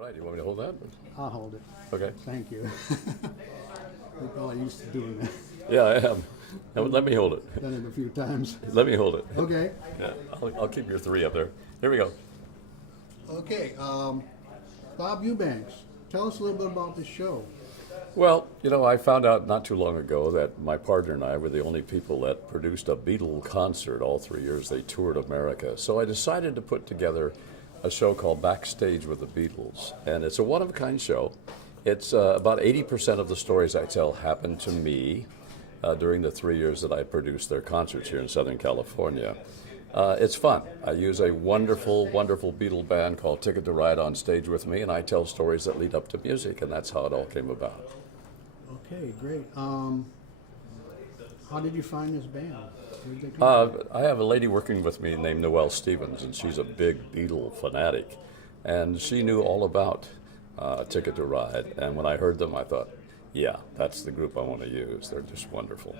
right, you want me to hold that? I'll hold it. Okay. Thank you. You're probably used to doing that. Yeah, I am. Now, let me hold it. Done it a few times. Let me hold it. Okay. Yeah, I'll keep your 3 up there. Here we go. Okay. Bob Eubanks, tell us a little bit about the show. Well, I found out not too long ago that my partner and I were the only people that produced a Beatles concert all 3 years they toured America. So I decided to put together a show called Backstage with the Beatles. And it's a one-of-a-kind show. It's about 80% of the stories I tell happened to me during the 3 years that I produced their concerts here in Southern California. It's fun. I use a wonderful, wonderful Beatle band called Ticket to Ride on stage with me, and I tell stories that lead up to music, and that's how it all came about. Okay, great. How did you find this band? Where did they come from? I have a lady working with me named Noelle Stevens, and she's a big Beatle fanatic, and she knew all about Ticket to Ride, and when I heard them, I thought, yeah, that's the group I want to use. They're just wonderful.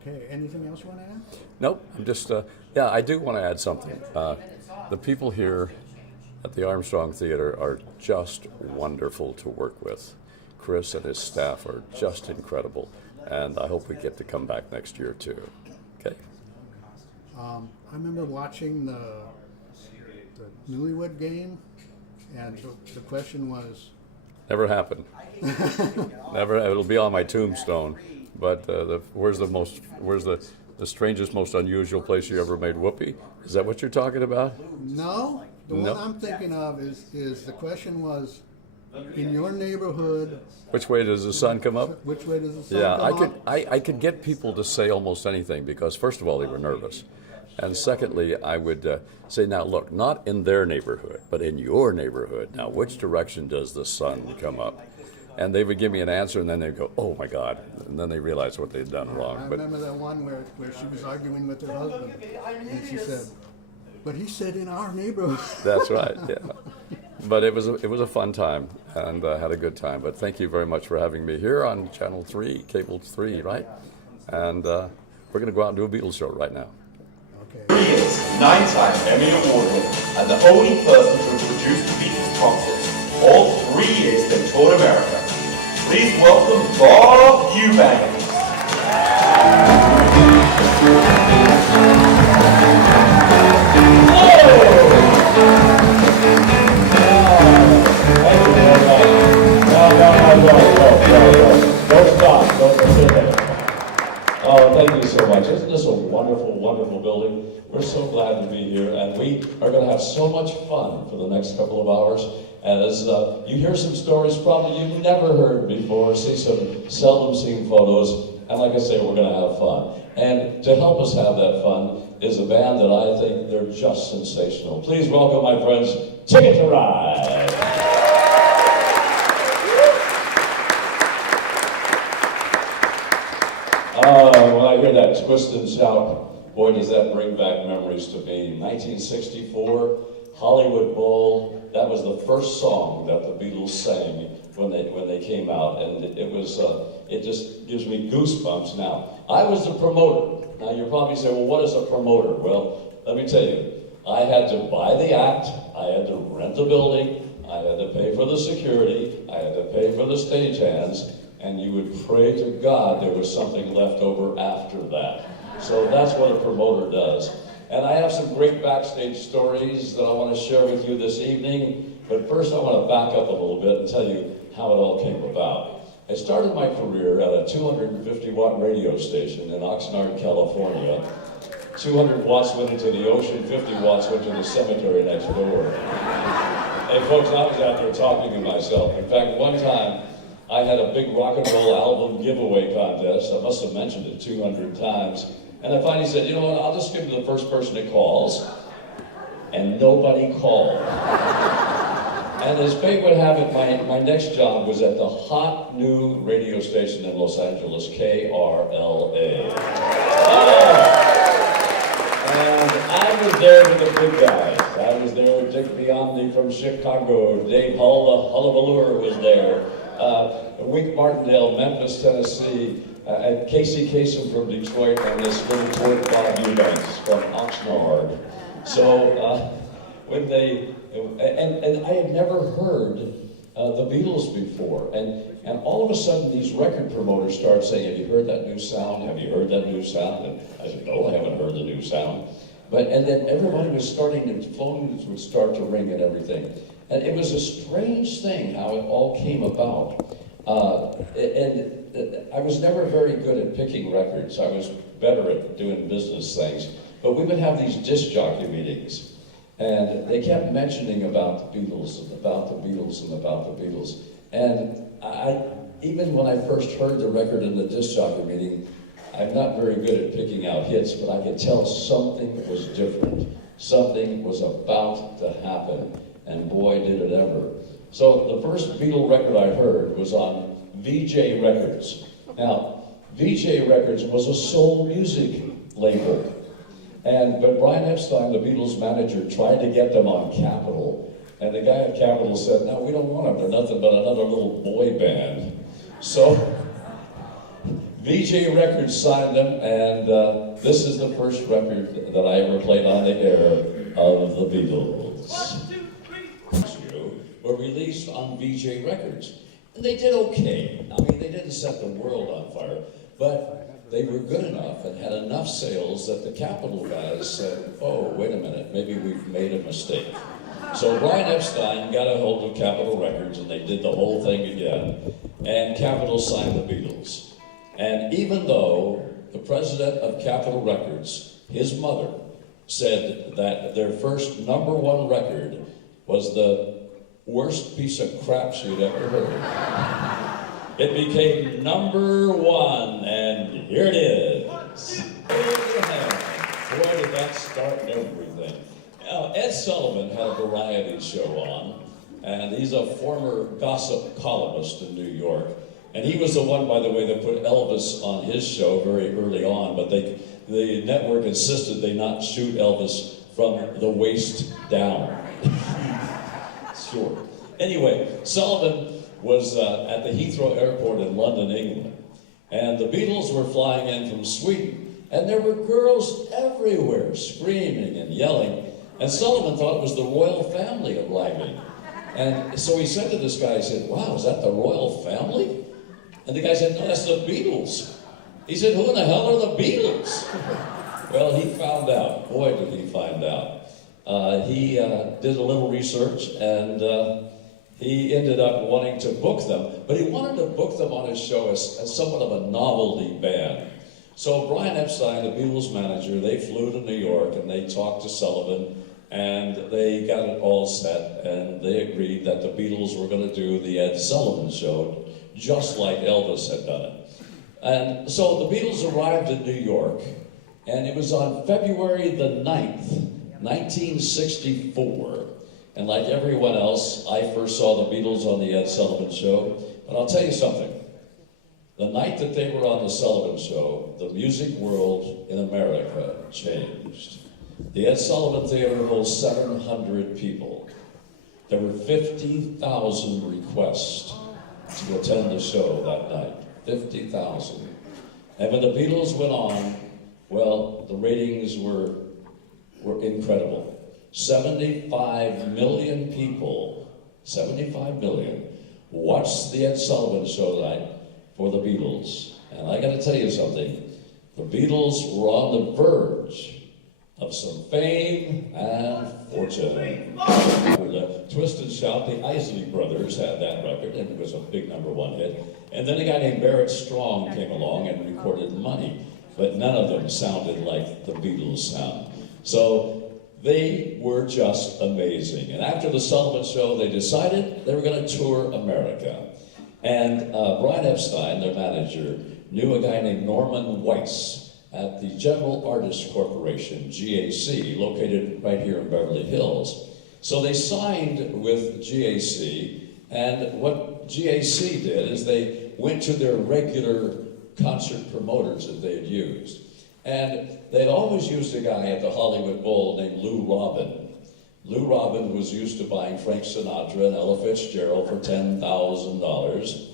Okay, anything else you want to add? Nope, I'm just, I do want to add something. The people here at the Armstrong Theater are just wonderful to work with. Chris and his staff are just incredible, and I hope we get to come back next year too. Okay. I remember watching the Newlywed Game, and the question was. Never happened. Never. It'll be on my tombstone. But where's the strangest, most unusual place you ever made whoopee? Is that what you're talking about? No. The one I'm thinking of is the question was, in your neighborhood. Which way does the sun come up? Which way does the sun come up? I could get people to say almost anything because first of all they were nervous, and secondly I would say, now look, not in their neighborhood, but in your neighborhood. Now which direction does the sun come up? And they would give me an answer, and then they'd go, oh, my God. And then they realized what they'd done wrong. I remember that one where she was arguing with her husband, and she said, but he said in our neighborhood. That's right, yeah. But it was a fun time, and had a good time. But thank you very much for having me here on Channel 3, Cable 3, right? And we're going to go out and do a Beatles show right now. Okay. 3 years, 9-time Emmy Award winner, and the only person to have produced the Beatles concerts all 3 years they toured America. Please welcome Bob Eubanks. Don't stop. Don't sit there. Oh, thank you so much. Isn't this a wonderful, wonderful building? We're so glad to be here, and we are going to have so much fun for the next couple of hours. And as you hear some stories probably you've never heard before, see some seldom seen photos, and like I say, we're going to have fun. And to help us have that fun is a band that I think they're just sensational. Please welcome my friends, Ticket to Ride. When I hear that twist and shout, boy, does that bring back memories to me. 1964, Hollywood Bowl. That was the first song that the Beatles sang when they came out, and it just gives me goosebumps now. I was the promoter. Now you're probably saying, well, what is a promoter? Well, let me tell you, I had to buy the act, I had to rent the building, I had to pay for the security, I had to pay for the stagehands, and you would pray to God there was something left over after that. So that's what a promoter does. And I have some great backstage stories that I want to share with you this evening, but first I want to back up a little bit and tell you how it all came about. I started my career at a 250-watt radio station in Oxnard, California. 200 watts went into the ocean, 50 watts went to the cemetery next door. Hey folks, I was out there talking to myself. In fact, one time, I had a big rock and roll album giveaway contest. I must have mentioned it 200 times. And I finally said, you know what, I'll just give it to the first person that calls. And nobody called. And as fate would have it, my next job was at the hot new radio station in Los Angeles, KRLA. And I was there with the big guys. I was there with Dick Biondi from Chicago. Dave Hull, the Hullabaloo was there. Wink Martindale, Memphis, Tennessee. And Casey Kasem from Detroit, and this little boy Bob Eubanks from Oxnard. So when they, and I had never heard the Beatles before, and all of a sudden these record promoters start saying, have you heard that new sound? Have you heard that new sound? And I said, no, I haven't heard the new sound. And then everybody was starting to, phones would start to ring and everything. And it was a strange thing how it all came about. And I was never very good at picking records. I was better at doing business things. But we would have these disc jockey meetings. And they kept mentioning about the Beatles and about the Beatles and about the Beatles. And even when I first heard the record in the disc jockey meeting, I'm not very good at picking out hits, but I could tell something was different. Something was about to happen, and boy, did it ever. So the first Beatle record I heard was on VJ Records. Now, VJ Records was a soul music label. But Brian Epstein, the Beatles manager, tried to get them on Capitol. And the guy at Capitol said, no, we don't want them. They're nothing but another little boy band. So VJ Records signed them, and this is the first record that I ever played on the air of the Beatles. 1, 2, 3. Were released on VJ Records. And they did okay. I mean, they didn't set the world on fire, but they were good enough and had enough sales that the Capitol guys said, oh, wait a minute, maybe we've made a mistake. So Brian Epstein got a hold of Capitol Records, and they did the whole thing again. And Capitol signed the Beatles. And even though the president of Capitol Records, his mother, said that their first #1 record was the worst piece of crap she'd ever heard, it became #1, and here it is. Boy, did that start everything. Now, Ed Sullivan had a variety show on, and he's a former gossip columnist in New York. And he was the one, by the way, that put Elvis on his show very early on, but the network insisted they not shoot Elvis from the waist down. Sure. Anyway, Sullivan was at the Heathrow Airport in London, England, and the Beatles were flying in from Sweden, and there were girls everywhere screaming and yelling, and Sullivan thought it was the royal family arriving. And so he said to this guy, he said, wow, is that the royal family? And the guy said, no, that's the Beatles. He said, who in the hell are the Beatles? Well, he found out. Boy, did he find out. He did a little research, and he ended up wanting to book them, but he wanted to book them on his show as somewhat of a novelty band. So Brian Epstein, the Beatles manager, they flew to New York, and they talked to Sullivan, and they got it all set, and they agreed that the Beatles were going to do the Ed Sullivan Show, just like Elvis had done it. And so the Beatles arrived in New York, and it was on February the 9th, 1964. And like everyone else, I first saw the Beatles on the Ed Sullivan Show. But I'll tell you something. The night that they were on the Sullivan Show, the music world in America changed. The Ed Sullivan Theater holds 700 people. There were 50,000 requests to attend the show that night. 50,000. And when the Beatles went on, well, the ratings were incredible. 75 million people, 75 million, watched the Ed Sullivan Show night for the Beatles. And I got to tell you something, the Beatles were on the verge of some fame and fortune. Twist and Shout, the Isley Brothers had that record, and it was a big #1 hit. And then a guy named Barrett Strong came along and recorded Money, but none of them sounded like the Beatles sound. So they were just amazing. And after the Sullivan Show, they decided they were going to tour America. And Brian Epstein, their manager, knew a guy named Norman Weiss at the General Artists Corporation, GAC, located right here in Beverly Hills. So they signed with GAC, and what GAC did is they went to their regular concert promoters that they had used. And they'd always used a guy at the Hollywood Bowl named Lou Robin. Lou Robin was used to buying Frank Sinatra and Ella Fitzgerald for $10,000.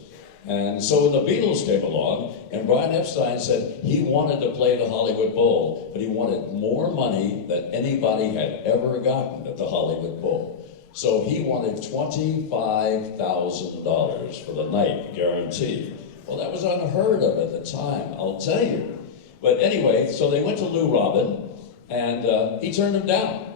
And so when the Beatles came along, and Brian Epstein said he wanted to play the Hollywood Bowl, but he wanted more money than anybody had ever gotten at the Hollywood Bowl. So he wanted $25,000 for the night, guaranteed. Well, that was unheard of at the time, I'll tell you. But anyway, so they went to Lou Robin, and he turned them down.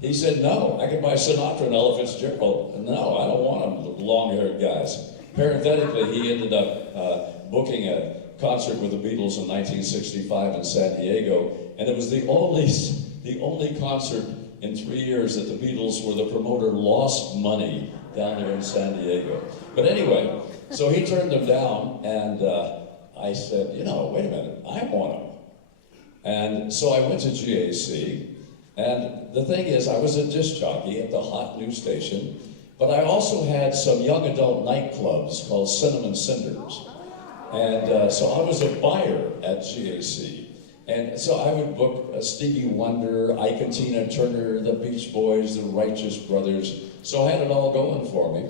He said, no, I could buy Sinatra and Ella Fitzgerald. No, I don't want them, the long-haired guys. Parenthetically, he ended up booking a concert with the Beatles in 1965 in San Diego, and it was the only concert in 3 years that the Beatles, where the promoter lost money down there in San Diego. But anyway, so he turned them down, and I said, you know, wait a minute, I want them. And so I went to GAC, and the thing is, I was a disc jockey at the hot new station, but I also had some young adult nightclubs called Cinnamon Cinders. And so I was a buyer at GAC. And so I would book Stevie Wonder, Ike and Tina Turner, the Beach Boys, the Righteous Brothers. So I had it all going for me.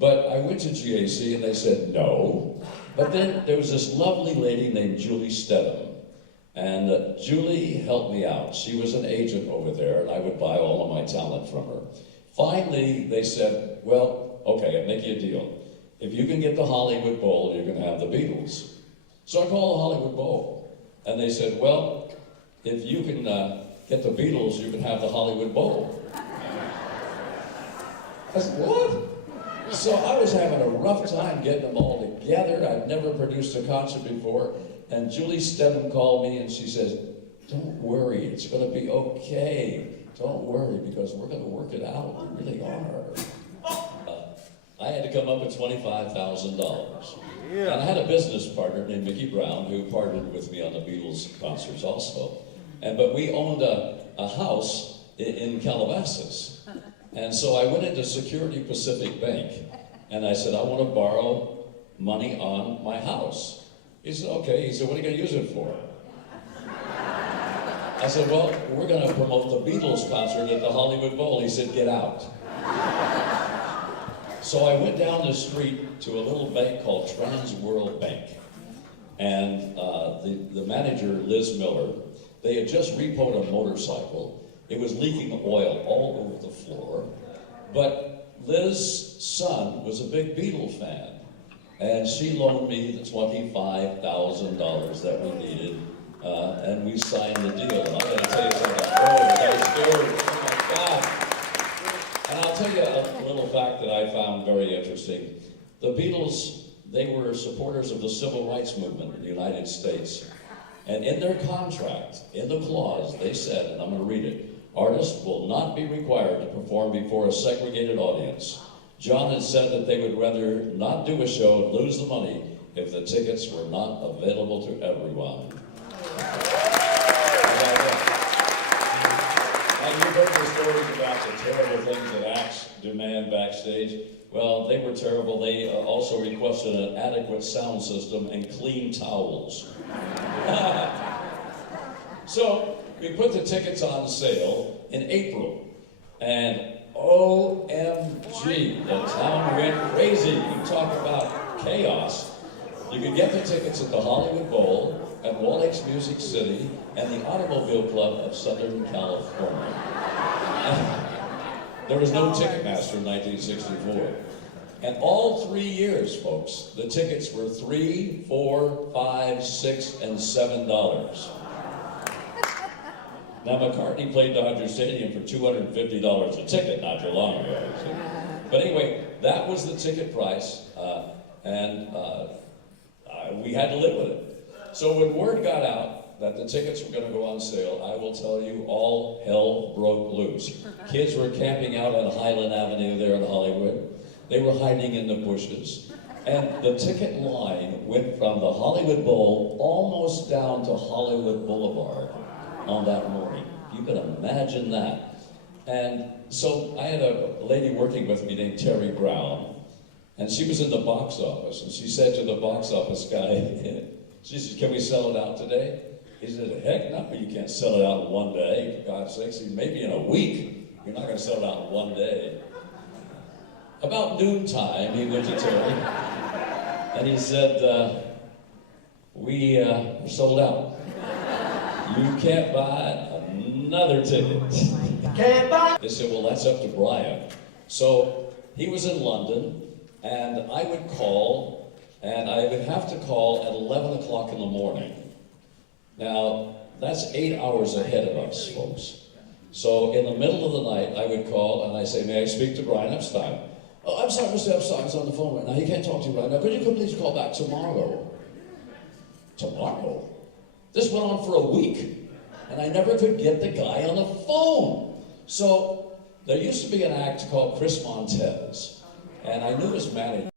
But I went to GAC and they said no. But then there was this lovely lady named Julie Stedham. And Julie helped me out. She was an agent over there, and I would buy all of my talent from her. Finally, they said, well, okay, I'll make you a deal. If you can get the Hollywood Bowl, you can have the Beatles. So I called the Hollywood Bowl. And they said, well, if you can get the Beatles, you can have the Hollywood Bowl. I said, what? So I was having a rough time getting them all together. I'd never produced a concert before. And Julie Stedham called me and she says, don't worry, it's going to be okay. Don't worry, because we're going to work it out. We really are. I had to come up with $25,000. Yeah. And I had a business partner named Mickey Brown who partnered with me on the Beatles concerts also. But we owned a house in Calabasas. And so I went into Security Pacific Bank and I said, I want to borrow money on my house. He said, okay. He said, what are you going to use it for? I said, well, we're going to promote the Beatles concert at the Hollywood Bowl. He said, get out. So I went down the street to a little bank called Trans World Bank. And the manager, Liz Miller, they had just repoed a motorcycle. It was leaking oil all over the floor. But Liz's son was a big Beatle fan. And she loaned me the $25,000 that we needed. And we signed the deal. And I'm going to tell you something. Oh, nice story. Oh my God. And I'll tell you a little fact that I found very interesting. The Beatles, they were supporters of the civil rights movement in the United States. And in their contract, in the clause, they said, and I'm going to read it, artists will not be required to perform before a segregated audience. John had said that they would rather not do a show and lose the money if the tickets were not available to everyone. And you've heard the stories about the terrible things that acts demand backstage. Well, they were terrible. They also requested an adequate sound system and clean towels. So we put the tickets on sale in April, and OMG, the town went crazy. You talk about chaos. You could get the tickets at the Hollywood Bowl, at Wall Lakes Music City, and the Automobile Club of Southern California. There was no Ticketmaster in 1964. And all 3 years, folks, the tickets were $3, $4, $5, $6, and $7. Now, McCartney played Dodger Stadium for $250 a ticket not too long ago. But anyway, that was the ticket price, and we had to live with it. So when word got out that the tickets were going to go on sale, I will tell you, all hell broke loose. Kids were camping out on Highland Avenue there in Hollywood. They were hiding in the bushes. And the ticket line went from the Hollywood Bowl almost down to Hollywood Boulevard on that morning. You can imagine that. And so I had a lady working with me named Terry Brown, and she was in the box office, and she said to the box office guy, she said, can we sell it out today? He said, heck no, you can't sell it out in one day, for God's sakes. Maybe in a week. You're not going to sell it out in one day. About noontime, he went to Terry. And he said, we're sold out. You can't buy another ticket. Can't buy. They said, well, that's up to Brian. So he was in London, and I would call, and I would have to call at 11 o'clock in the morning. Now, that's 8 hours ahead of us, folks. So in the middle of the night, I would call, and I say, may I speak to Brian Epstein? Oh, I'm sorry, Mr. Epstein's on the phone right now. He can't talk to you right now. Could you please call back tomorrow? Tomorrow? This went on for a week, and I never could get the guy on the phone. So there used to be an act called Chris Montez, and I knew his manager.